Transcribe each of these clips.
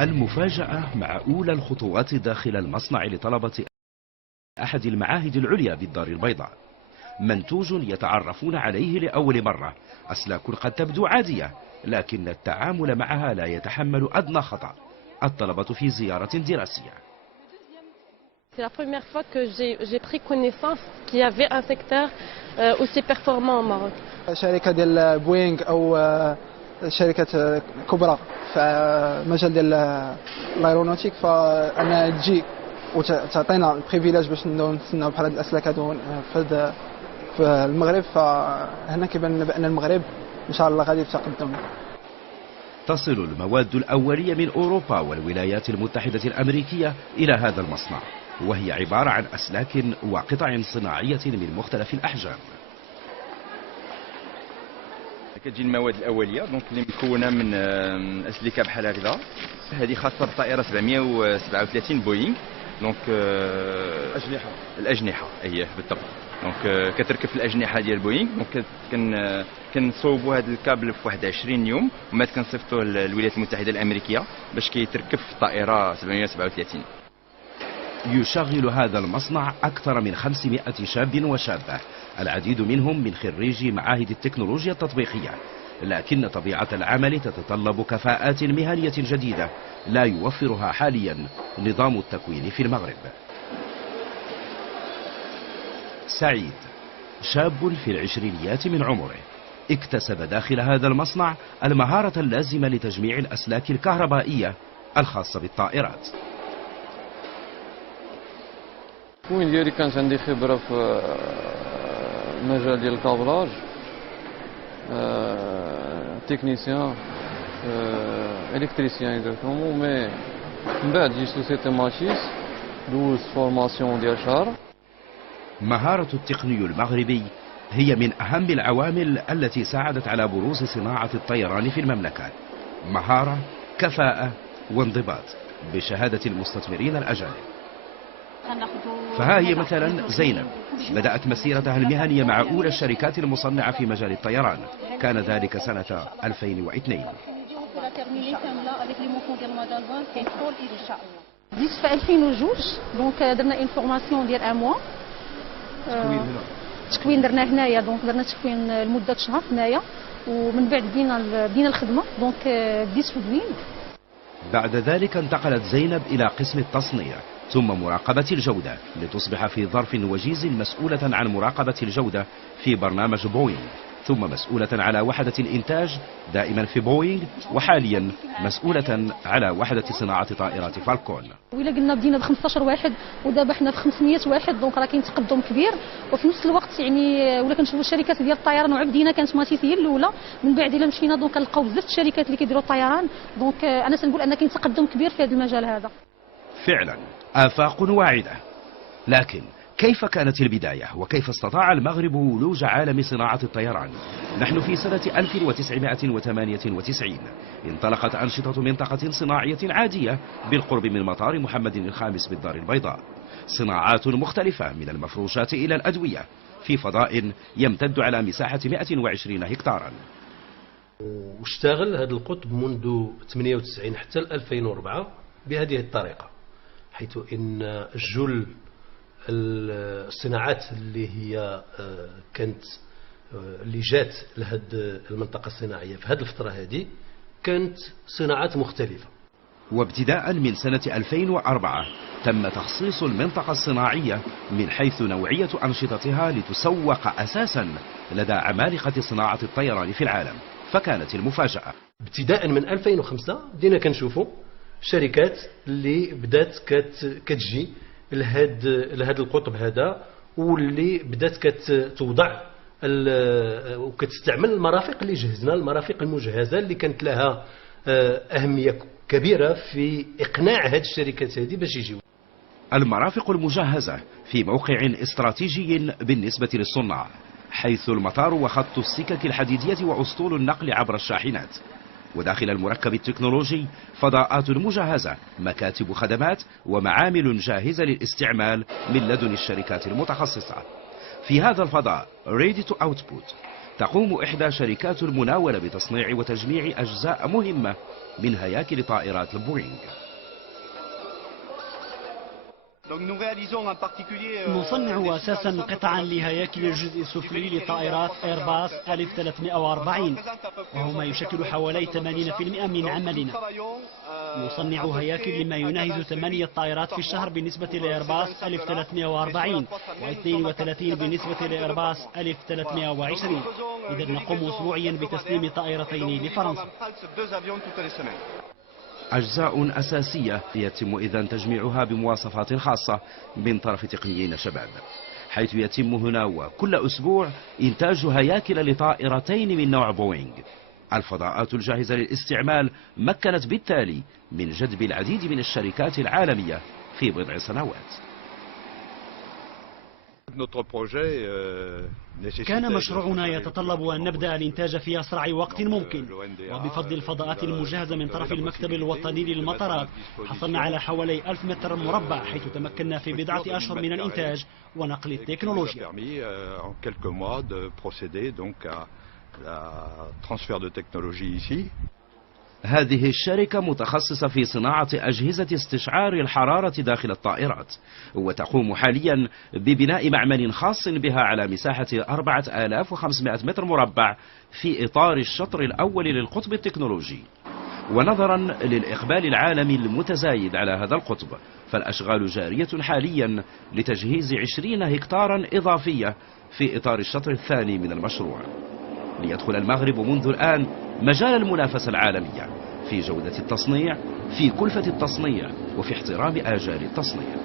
المفاجأة مع أولى الخطوات داخل المصنع لطلبة أحد المعاهد العليا بالدار البيضاء. منتوج يتعرفون عليه لأول مرة، أسلاك قد تبدو عادية لكن التعامل معها لا يتحمل أدنى خطأ. الطلبة في زيارة دراسية. C'est la première fois que j'ai pris connaissance qu'il y avait un secteur aussi performant au Maroc. شركة ديال بوينغ أو شركة كبرى في مجال ديال الايرونوتيك، فأنا تجي وتعطينا البريفيليج باش نستناو بحال هاد الأسلاك هادو في المغرب، فهنا كيبان لنا بأن المغرب إن شاء الله غادي في تقدم. تصل المواد الأولية من أوروبا والولايات المتحدة الأمريكية إلى هذا المصنع، وهي عبارة عن أسلاك وقطع صناعية من مختلف الأحجام. كتجي المواد الأولية دونك اللي مكونة من أسلكة بحال هكذا. هذه خاصة بالطائرة 737 بوينغ، دونك الأجنحة أيه بالضبط. دونك كتركب في الأجنحة ديال بوينغ، دونك كنصوبوا هذا الكابل في واحد 20 يوم وما كنصيفطوه للولايات المتحدة الأمريكية باش كيتركب في الطائرة 737. يشغل هذا المصنع أكثر من 500 شاب وشابة، العديد منهم من خريجي معاهد التكنولوجيا التطبيقية، لكن طبيعة العمل تتطلب كفاءات مهنية جديدة لا يوفرها حاليا نظام التكوين في المغرب. سعيد شاب في العشرينيات من عمره، اكتسب داخل هذا المصنع المهارة اللازمة لتجميع الأسلاك الكهربائية الخاصة بالطائرات. التكوين ديالي كانت عندي خبرة في المجال ديال الكابلاج، تكنيسيان الكتريسيان اكزاكتومون، مي من بعد جيت سوسيتي ماتيس دوز فورماسيون ديال شهر. مهارة التقني المغربي هي من أهم العوامل التي ساعدت على بروز صناعة الطيران في المملكة. مهارة، كفاءة وانضباط بشهادة المستثمرين الأجانب. فها هي مثلا زينب، بدأت مسيرتها المهنية مع أولى الشركات المصنعة في مجال الطيران، كان ذلك سنة 2002. جيت في 2002 دونك درنا اون فورماسيون ديال ان موا. التكوين درناه هنايا، دونك درنا تكوين لمده شهر هنايا، ومن بعد بدينا الخدمه، دونك بديت في بوينغ. بعد ذلك انتقلت زينب إلى قسم التصنيع ثم مراقبة الجودة، لتصبح في ظرف وجيز مسؤولة عن مراقبة الجودة في برنامج بوينغ، ثم مسؤولة على وحدة الإنتاج دائما في بوينغ، وحاليا مسؤولة على وحدة صناعة طائرات فالكون. وإلا قلنا بدينا ب 15 واحد ودابا حنا في 500 واحد، دونك راه كاين تقدم كبير. وفي نفس الوقت يعني ولا كنشوفوا الشركات ديال الطيران وعبدينا كانت ماتيس هي الاولى، من بعد الا مشينا دونك كنلقاو بزاف الشركات اللي كيديروا الطيران، دونك انا تنقول ان كاين تقدم كبير في هذا المجال هذا. فعلا آفاق واعدة، لكن كيف كانت البداية وكيف استطاع المغرب ولوج عالم صناعة الطيران؟ نحن في سنة 1998 انطلقت أنشطة منطقة صناعية عادية بالقرب من مطار محمد الخامس بالدار البيضاء، صناعات مختلفة من المفروشات إلى الأدوية في فضاء يمتد على مساحة 120 هكتارا. واشتغل هذا القطب منذ 98 حتى 2004 بهذه الطريقة، حيث إن جل الصناعات اللي هي كانت اللي جات لهذه المنطقة الصناعية في هذه الفترة هذه كانت صناعات مختلفة. وابتداء من سنة 2004 تم تخصيص المنطقة الصناعية من حيث نوعية أنشطتها لتسوق أساسا لدى عمالقة صناعة الطيران في العالم، فكانت المفاجأة. ابتداء من 2005 بدينا كنشوفوا شركات اللي بدات كتجي لهذا القطب هذا، واللي بدات كتوضع وكتستعمل المرافق اللي جهزنا، المرافق المجهزه اللي كانت لها اهميه كبيره في اقناع هذه الشركات هذه باش يجيو. المرافق المجهزه في موقع استراتيجي بالنسبه للصناع، حيث المطار وخط السكك الحديديه واسطول النقل عبر الشاحنات، وداخل المركب التكنولوجي فضاءات مجهزة، مكاتب خدمات ومعامل جاهزة للاستعمال من لدن الشركات المتخصصة. في هذا الفضاء Ready to Output تقوم إحدى شركات المناولة بتصنيع وتجميع أجزاء مهمة من هياكل طائرات البوينغ. نصنع أساسا قطعا لهياكل الجزء السفلي لطائرات إيرباص 1340 وهو ما يشكل حوالي 80% من عملنا. نصنع هياكل لما يناهز 8 طائرات في الشهر بالنسبة لإيرباص 1340 و32 بالنسبة لإيرباص 1320. إذا نقوم أسبوعيا بتسليم طائرتين لفرنسا. أجزاء أساسية يتم إذن تجميعها بمواصفات خاصة من طرف تقنيين شباب، حيث يتم هنا وكل أسبوع إنتاج هياكل لطائرتين من نوع بوينغ. الفضاءات الجاهزة للاستعمال مكنت بالتالي من جذب العديد من الشركات العالمية في بضع سنوات. كان مشروعنا يتطلب أن نبدأ الإنتاج في أسرع وقت ممكن، وبفضل الفضاءات المجهزة من طرف المكتب الوطني للمطارات حصلنا على حوالي 1000 متر مربع، حيث تمكنا في بضعة أشهر من الإنتاج ونقل التكنولوجيا. هذه الشركة متخصصة في صناعة أجهزة استشعار الحرارة داخل الطائرات، وتقوم حاليا ببناء معمل خاص بها على مساحة 4500 متر مربع في إطار الشطر الأول للقطب التكنولوجي. ونظرا للإقبال العالمي المتزايد على هذا القطب، فالأشغال جارية حاليا لتجهيز 20 هكتارا إضافية في إطار الشطر الثاني من المشروع، ليدخل المغرب منذ الآن مجال المنافسة العالمية في جودة التصنيع، في كلفة التصنيع، وفي احترام آجال التصنيع.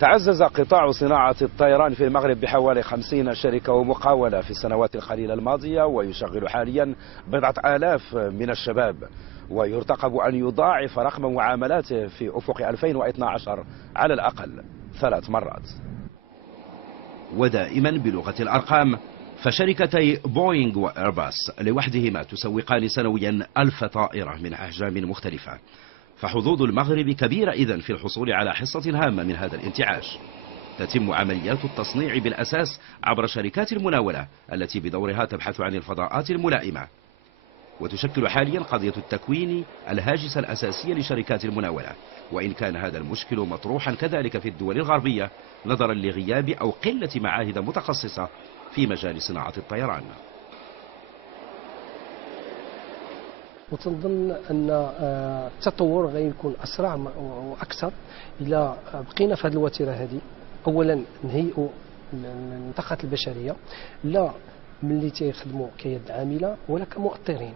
تعزز قطاع صناعة الطيران في المغرب بحوالي 50 شركة ومقاولة في السنوات القليلة الماضية، ويشغل حاليا بضعة آلاف من الشباب، ويرتقب أن يضاعف رقم معاملاته في أفق 2012 على الأقل 3 مرات. ودائما بلغة الأرقام، فشركتي بوينغ وإيرباص لوحدهما تسوقان سنويا 1000 طائرة من أحجام مختلفة، فحظوظ المغرب كبيرة إذن في الحصول على حصة هامة من هذا الانتعاش. تتم عمليات التصنيع بالأساس عبر شركات المناولة التي بدورها تبحث عن الفضاءات الملائمة، وتشكل حاليا قضية التكوين الهاجس الأساسية لشركات المناولة، وإن كان هذا المشكل مطروحا كذلك في الدول الغربية نظرا لغياب أو قلة معاهد متخصصة في مجال صناعة الطيران. وتنظن أن التطور غيكون أسرع وأكثر إلى بقينا في هذه الوتيرة هذه. أولا نهيئوا الطاقة البشرية لا ملي تيخدموا كيد عاملة ولا كمؤطرين،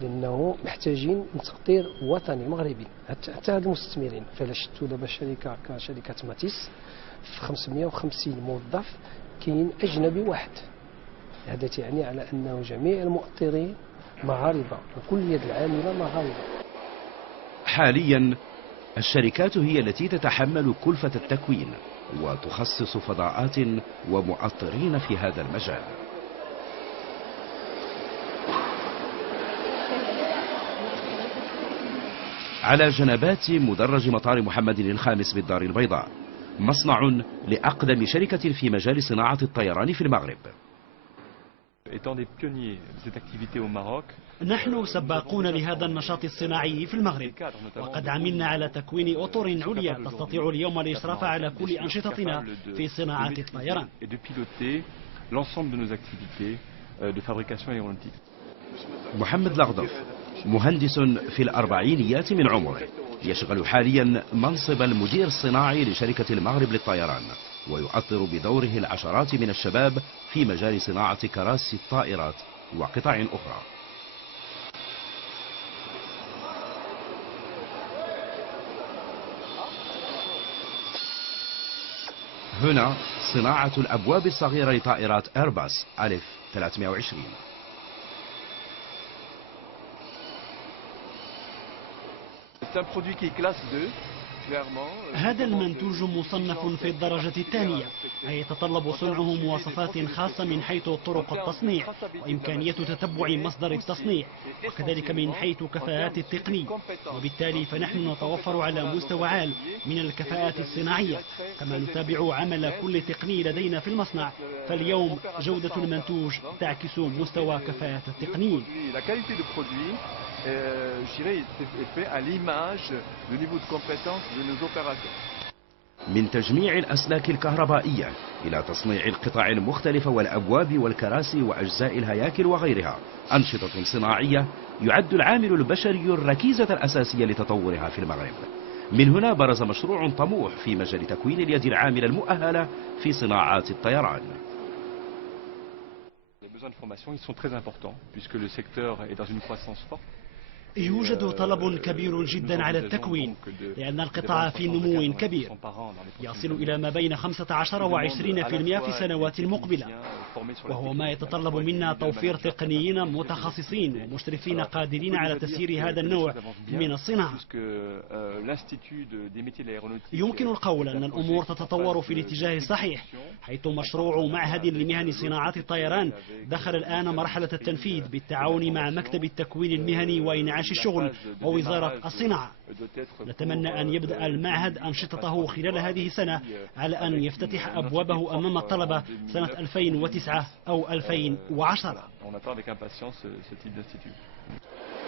لأنه محتاجين من تأطير وطني مغربي. حتى هاد المستثمرين فلا شفتوا دابا شركة كشركة ماتيس في 550 موظف كاين أجنبي واحد. هذا يعني على أنه جميع المؤطرين مغاربة وكل يد العاملة مغاربة. حاليا الشركات هي التي تتحمل كلفة التكوين وتخصص فضاءات ومؤطرين في هذا المجال. على جنبات مدرج مطار محمد الخامس بالدار البيضاء مصنع لأقدم شركة في مجال صناعة الطيران في المغرب. نحن سباقون لهذا النشاط الصناعي في المغرب، وقد عملنا على تكوين أطر عليا تستطيع اليوم الإشراف على كل أنشطتنا في صناعة الطيران. محمد الأغضف مهندس في الأربعينيات من عمره، يشغل حاليا منصب المدير الصناعي لشركة المغرب للطيران، ويؤثر بدوره العشرات من الشباب في مجال صناعة كراسي الطائرات وقطع أخرى. هنا صناعة الأبواب الصغيرة لطائرات إيرباص 1320. هذا المنتوج مصنف في الدرجة الثانية، أي يتطلب صنعه مواصفات خاصة من حيث طرق التصنيع وإمكانية تتبع مصدر التصنيع، وكذلك من حيث كفاءات التقنية، وبالتالي فنحن نتوفر على مستوى عال من الكفاءات الصناعية، كما نتابع عمل كل تقني لدينا في المصنع فاليوم جودة المنتوج تعكس مستوى كفاءة التقنيين. من تجميع الأسلاك الكهربائية إلى تصنيع القطع المختلفة والأبواب والكراسي وأجزاء الهياكل وغيرها، أنشطة صناعية يعد العامل البشري الركيزة الأساسية لتطورها في المغرب. من هنا برز مشروع طموح في مجال تكوين اليد العاملة المؤهلة في صناعات الطيران. يوجد طلب كبير جدا على التكوين لأن القطاع في نمو كبير يصل إلى ما بين 15 و20% في السنوات المقبلة، وهو ما يتطلب منا توفير تقنيين متخصصين ومشرفين قادرين على تسيير هذا النوع من الصناعة. يمكن القول أن الأمور تتطور في الاتجاه الصحيح، حيث مشروع معهد لمهن صناعات الطيران دخل الآن مرحلة التنفيذ بالتعاون مع مكتب التكوين المهني وإنعاش الشغل ووزارة الصناعة. نتمنى أن يبدأ المعهد أنشطته خلال هذه السنة على أن يفتتح أبوابه أمام الطلبة سنة 2009 أو 2010.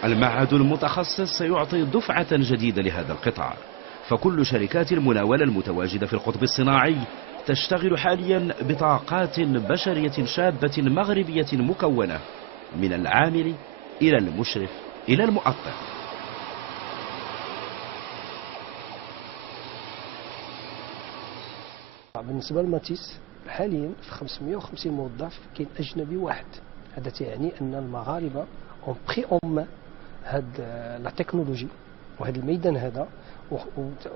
المعهد المتخصص سيعطي دفعة جديدة لهذا القطاع، فكل شركات المناولة المتواجدة في القطب الصناعي تشتغل حاليا بطاقات بشرية شابة مغربية مكونة من العامل إلى المشرف إلى المؤطر. بالنسبة لماتيس حاليا في 550 موظف كاين أجنبي واحد. هذا يعني أن المغاربة اون بري اون هاد لا تكنولوجي وهذا الميدان هذا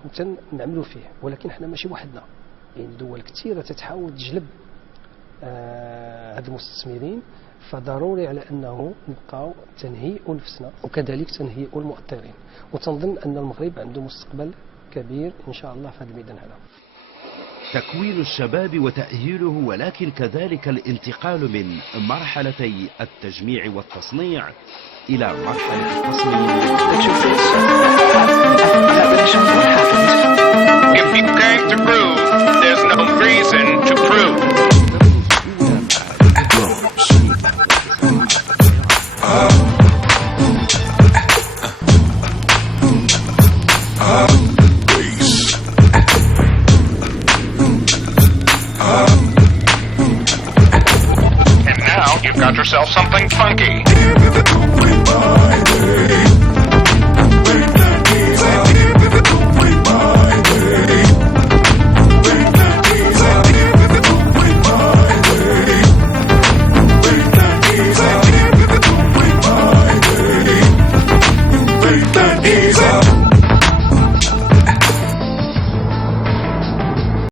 وتنعملوا فيه، ولكن احنا ماشي وحدنا، يعني دول كثيرة تتحاول تجلب هاد المستثمرين، فضروري على أنه نبقاو تنهيئوا نفسنا وكذلك تنهيئوا المؤطرين، وتنظن أن المغرب عنده مستقبل كبير إن شاء الله في هذا الميدان هذا. تكوين الشباب وتأهيله، ولكن كذلك الانتقال من مرحلتي التجميع والتصنيع إلى مرحلة التصميم. If you came to prove, there's no reason to prove. And now you've got yourself something funky.